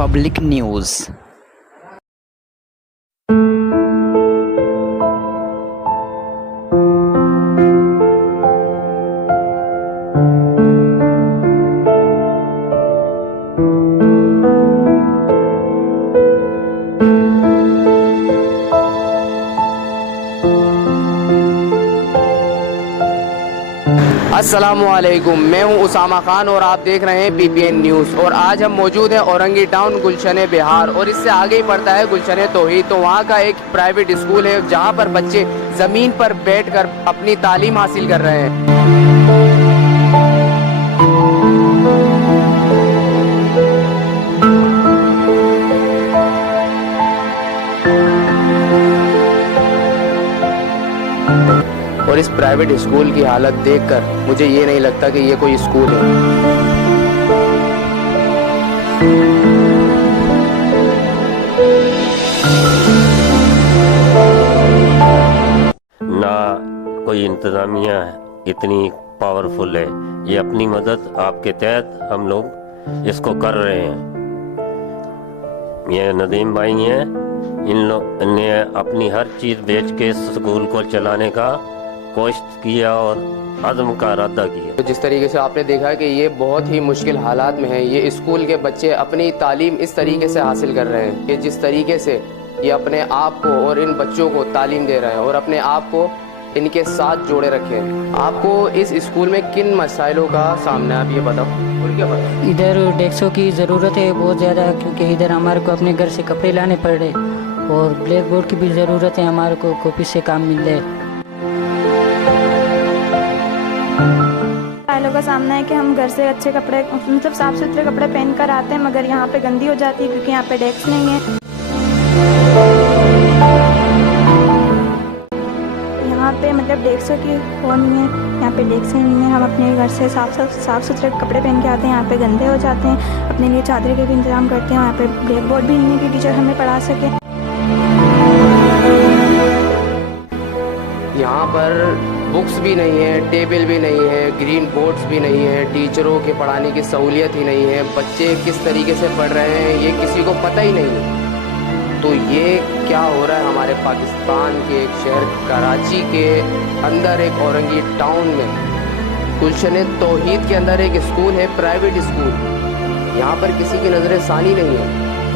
Public news. अस्सलामुअलैकुम, मैं हूं उसामा खान और आप देख रहे हैं पीपीएन न्यूज़। और आज हम मौजूद हैं औरंगी टाउन गुलशन बिहार, और इससे आगे ही पड़ता है गुलशन तौहीद। तो वहां का एक प्राइवेट स्कूल है जहां पर बच्चे ज़मीन पर बैठकर अपनी तालीम हासिल कर रहे हैं। और इस प्राइवेट स्कूल की हालत देखकर मुझे ये नहीं लगता कि ये कोई स्कूल है। ना कोई इंतज़ामिया इतनी पावरफुल है। ये अपनी मदद आपके तहत हम लोग इसको कर रहे हैं। ये नदीम भाई हैं, इन लोग ने अपनी हर चीज़ बेच के स्कूल को चलाने का कोशिश किया और अज़्म का इरादा किया। तो जिस तरीके से आपने देखा कि ये बहुत ही मुश्किल हालात में है, ये स्कूल के बच्चे अपनी तालीम इस तरीके से हासिल कर रहे हैं कि जिस तरीके से ये अपने आप को और इन बच्चों को तालीम दे रहे हैं और अपने आप को इनके साथ जोड़े रखे हैं। आपको इस स्कूल में किन मसाइलों का सामना है, आप ये बताओ। और क्या बताओ? इधर डेस्कों की ज़रूरत है बहुत ज़्यादा, क्योंकि इधर हमारे को अपने घर से कपड़े लाने पड़ रहे, और ब्लैक बोर्ड की भी ज़रूरत है, हमारे को कॉपी से काम मिल रहा है। मसाइलों का सामना है कि हम घर से अच्छे कपड़े, मतलब साफ़ सुथरे कपड़े पहन कर आते हैं, मगर यहाँ पे गंदी हो जाती है क्योंकि यहाँ पे डेस्क नहीं है। यहाँ पे मतलब डेस्कों की वो नहीं है, यहाँ पे डेस्क नहीं है। हम अपने घर से साफ़ सुथरे कपड़े पहन के आते हैं, यहाँ पे गंदे हो जाते हैं। अपने लिए चादर के भी इंतजाम करते हैं। यहाँ पे ब्लैक बोर्ड भी नहीं है कि टीचर हमें पढ़ा सके। यहाँ पर बुक्स भी नहीं है, टेबल भी नहीं है, ग्रीन बोर्ड्स भी नहीं है, टीचरों के पढ़ाने की सहूलियत ही नहीं है। बच्चे किस तरीके से पढ़ रहे हैं ये किसी को पता ही नहीं है। तो ये क्या हो रहा है हमारे पाकिस्तान के एक शहर कराची के अंदर, एक औरंगी टाउन में गुलशन तौहीद के अंदर एक स्कूल है, प्राइवेट स्कूल। यहाँ पर किसी की नज़र सानी नहीं है।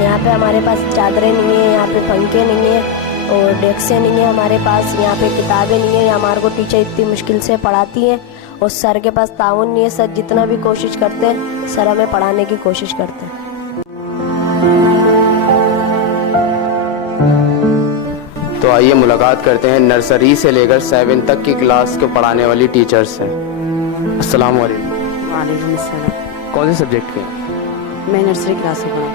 यहाँ पे हमारे पास चादरें नहीं है, यहाँ पे पंखे नहीं है और डेस्कें नहीं है हमारे पास। यहाँ पे किताबें नहीं है। हमारे को टीचर इतनी मुश्किल से पढ़ाती हैं और सर के पास ताउन नहीं है। सर जितना भी कोशिश करते हैं, सर हमें पढ़ाने की कोशिश करते हैं। तो आइए मुलाकात करते हैं नर्सरी से लेकर 7 तक की क्लास को पढ़ाने वाली टीचर से। अस्सलाम वालेकुम। वालेकुम अस्सलाम। कौन से सब्जेक्ट के? मैं नर्सरी क्लास से पढ़ा।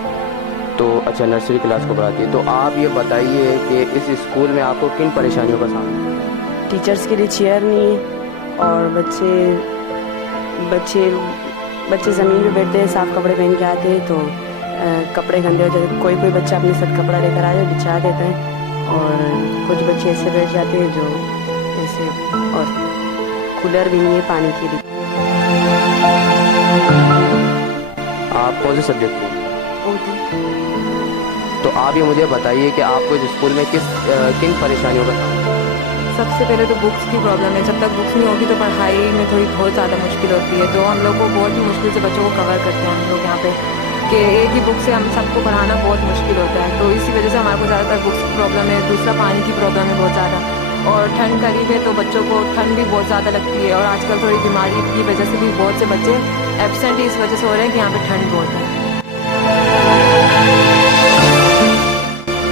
तो अच्छा, नर्सरी क्लास को पढ़ाती है। तो आप ये बताइए कि इस स्कूल में आपको किन परेशानियों का सामना है? टीचर्स के लिए चेयर नहीं है और बच्चे ज़मीन पे बैठते हैं, साफ़ कपड़े पहन के आते हैं तो कपड़े गंदे हो जाते। कोई बच्चा अपने साथ कपड़ा लेकर आ जाए, बिछा देता है, और कुछ बच्चे ऐसे बैठ जाते हैं जो ऐसे, और कूलर भी नहीं है पानी के लिए। आप कौन से सब्जेक्ट के? तो आप ये मुझे बताइए कि आपको इस स्कूल में किन परेशानियों का सामना है? सबसे पहले तो बुक्स की प्रॉब्लम है। जब तक बुक्स नहीं होगी तो पढ़ाई में बहुत ज़्यादा मुश्किल होती है। तो हम लोग को बहुत ही मुश्किल से बच्चों को कवर करते हैं हम लोग यहाँ पे, कि एक ही बुक से हम सबको पढ़ाना बहुत मुश्किल होता है। तो इसी वजह से हमारे को ज़्यादातर बुक्स की प्रॉब्लम है। दूसरा, पानी की प्रॉब्लम है बहुत ज़्यादा, और ठंड करीब है तो बच्चों को ठंड भी बहुत ज़्यादा लगती है। और आजकल थोड़ी बीमारी की वजह से भी बहुत से बच्चे एब्सेंट इस वजह से हो रहे हैं कि यहाँ पर ठंड बहुत है।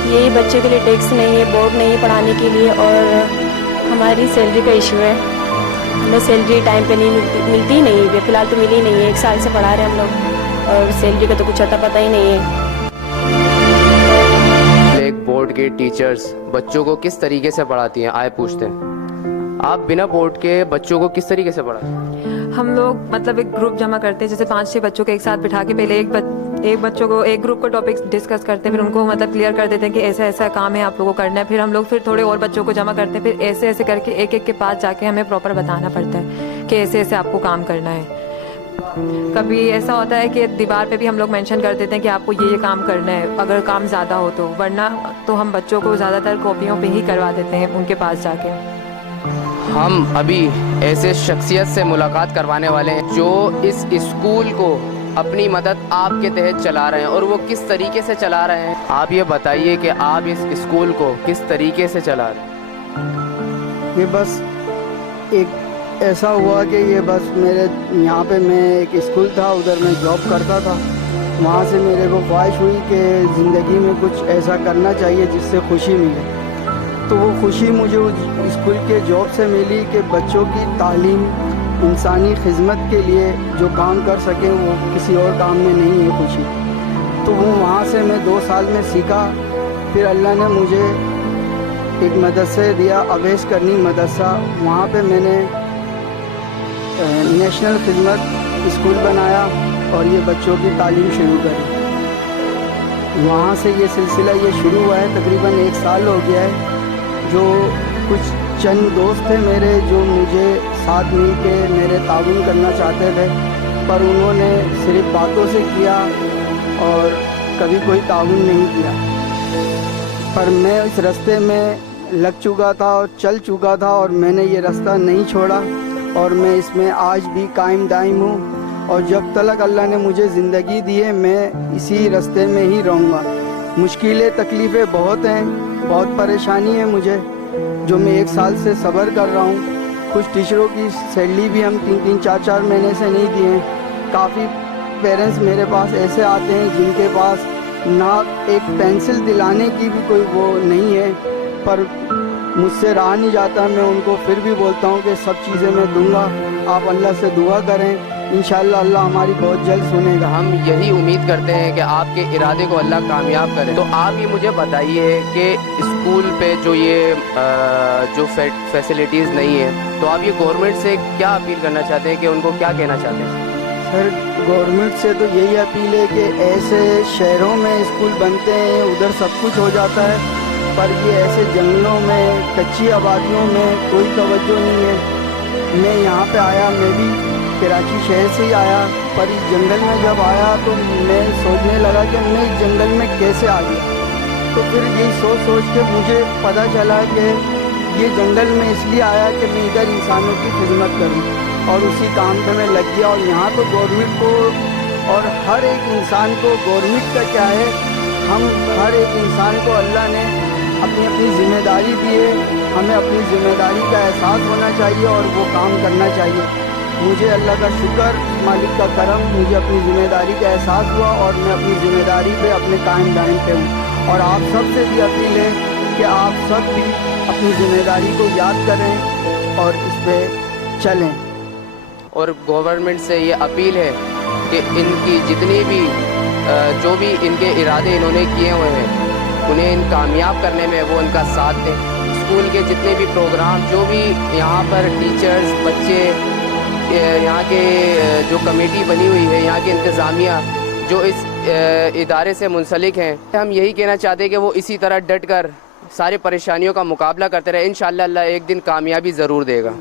यही बच्चों के लिए डेस्क नहीं है, बोर्ड नहीं है पढ़ाने के लिए, और हमारी सैलरी का इशू है। हमें सैलरी टाइम पे नहीं मिलती नहीं है। फ़िलहाल तो मिली नहीं है। 1 साल से पढ़ा रहे हैं हम लोग और सैलरी का तो कुछ अता पता ही नहीं है। ब्लैक बोर्ड के टीचर्स बच्चों को किस तरीके से पढ़ाती हैं, आए पूछते हैं। आप बिना बोर्ड के बच्चों को किस तरीके से पढ़ाते हैं? हम लोग मतलब एक ग्रुप जमा करते हैं, जैसे 5-6 बच्चों को एक साथ बिठा के पहले एक बच्चों को एक ग्रुप को टॉपिक्स डिस्कस करते हैं, फिर उनको मतलब क्लियर कर देते हैं कि ऐसा ऐसा काम है आप लोगों को करना है। फिर हम लोग फिर थोड़े और बच्चों को जमा करते हैं, फिर ऐसे ऐसे करके एक एक के पास जाके हमें प्रॉपर बताना पड़ता है कि ऐसे ऐसे आपको काम करना है। कभी ऐसा होता है कि दीवार पे भी हम लोग मेंशन कर देते हैं कि आपको ये काम करना है अगर काम ज़्यादा हो तो, वरना तो हम बच्चों को ज़्यादातर कॉपियों पे ही करवा देते हैं उनके पास जाके। हम अभी ऐसे शख्सियत से मुलाकात करवाने वाले हैं जो इस स्कूल को अपनी मदद आपके तहत चला रहे हैं, और वो किस तरीके से चला रहे हैं आप ये बताइए कि आप इस स्कूल को किस तरीके से चला रहे हैं। ये बस एक ऐसा हुआ कि ये बस मेरे यहाँ पे मैं एक स्कूल था, उधर मैं जॉब करता था। वहाँ से मेरे को ख्वाहिश हुई कि ज़िंदगी में कुछ ऐसा करना चाहिए जिससे खुशी मिले। तो वो खुशी मुझे उस स्कूल के जॉब से मिली कि बच्चों की तालीम, इंसानी खिदमत के लिए जो काम कर सकें वो किसी और काम में नहीं है खुशी। तो वो वहाँ से मैं 2 साल में सीखा। फिर अल्लाह ने मुझे एक मदरसे दिया, अवैस करनी मदरसा। वहाँ पे मैंने नेशनल खिदमत स्कूल बनाया और ये बच्चों की तालीम शुरू करी। वहाँ से ये सिलसिला ये शुरू हुआ है, तकरीबन 1 साल हो गया है। जो कुछ चंद दोस्त थे मेरे जो मुझे साथ मिल के मेरे ताउन करना चाहते थे, पर उन्होंने सिर्फ बातों से किया और कभी कोई ताउन नहीं किया। पर मैं इस रास्ते में लग चुका था और चल चुका था और मैंने ये रास्ता नहीं छोड़ा और मैं इसमें आज भी कायम दायम हूँ। और जब तक अल्लाह ने मुझे ज़िंदगी दी है मैं इसी रास्ते में ही रहूँगा। मुश्किलें तकलीफ़ें बहुत हैं, बहुत परेशानी है मुझे, जो मैं 1 साल से सब्र कर रहा हूँ। कुछ टीचरों की सैलरी भी हम 3-3, 4-4 महीने से नहीं दिए हैं। काफ़ी पेरेंट्स मेरे पास ऐसे आते हैं जिनके पास ना एक पेंसिल दिलाने की भी कोई वो नहीं है, पर मुझसे रहा नहीं जाता। मैं उनको फिर भी बोलता हूँ कि सब चीज़ें मैं दूंगा, आप अल्लाह से दुआ करें, इंशाअल्लाह अल्लाह हमारी बहुत जल्द सुनेगा। हम यही उम्मीद करते हैं कि आपके इरादे को अल्लाह कामयाब करे। तो आप ये मुझे बताइए कि स्कूल पे जो फैसिलिटीज़ नहीं है, तो आप ये गवर्नमेंट से क्या अपील करना चाहते हैं कि उनको क्या कहना चाहते हैं? सर, गवर्नमेंट से तो यही अपील है कि ऐसे शहरों में स्कूल बनते हैं, उधर सब कुछ हो जाता है, पर ये ऐसे जंगलों में, कच्ची आबादियों में कोई तवज्जो नहीं है। मैं यहाँ पे आया, मैं भी कराची शहर से ही आया, पर इस जंगल में जब आया तो मैं सोचने लगा कि मैं इस जंगल में कैसे आ गया। तो फिर यही सोच के मुझे पता चला कि ये जंगल में इसलिए आया कि मैं इधर इंसानों की खिदमत करूं, और उसी काम पे मैं लग गया। और यहाँ तो गवर्नमेंट को और हर एक इंसान को, गवर्नमेंट का क्या है, हम हर एक इंसान को अल्लाह ने अपनी अपनी ज़िम्मेदारी दी है। हमें अपनी ज़िम्मेदारी का एहसास होना चाहिए और वो काम करना चाहिए। मुझे अल्लाह का शुक्र, मालिक का करम, मुझे अपनी ज़िम्मेदारी का एहसास हुआ और मैं अपनी ज़िम्मेदारी पे अपने कायम दायम पे हूँ। और आप सब से भी अपील है कि आप सब भी अपनी ज़िम्मेदारी को याद करें और इस पे चलें। और गवर्नमेंट से ये अपील है कि इनकी जितनी भी जो भी इनके इरादे इन्होंने किए हुए हैं, उन्हें इन कामयाब करने में वो उनका साथ दें। स्कूल के जितने भी प्रोग्राम, जो भी यहाँ पर टीचर्स, बच्चे, यहाँ के जो कमेटी बनी हुई है, यहाँ की इंतज़ामिया जो इस इदारे से मुंसलिक हैं, हम यही कहना चाहते हैं कि वो इसी तरह डट कर सारी परेशानियों का मुकाबला करते रहे। इंशाअल्लाह अल्लाह एक दिन कामयाबी ज़रूर देगा।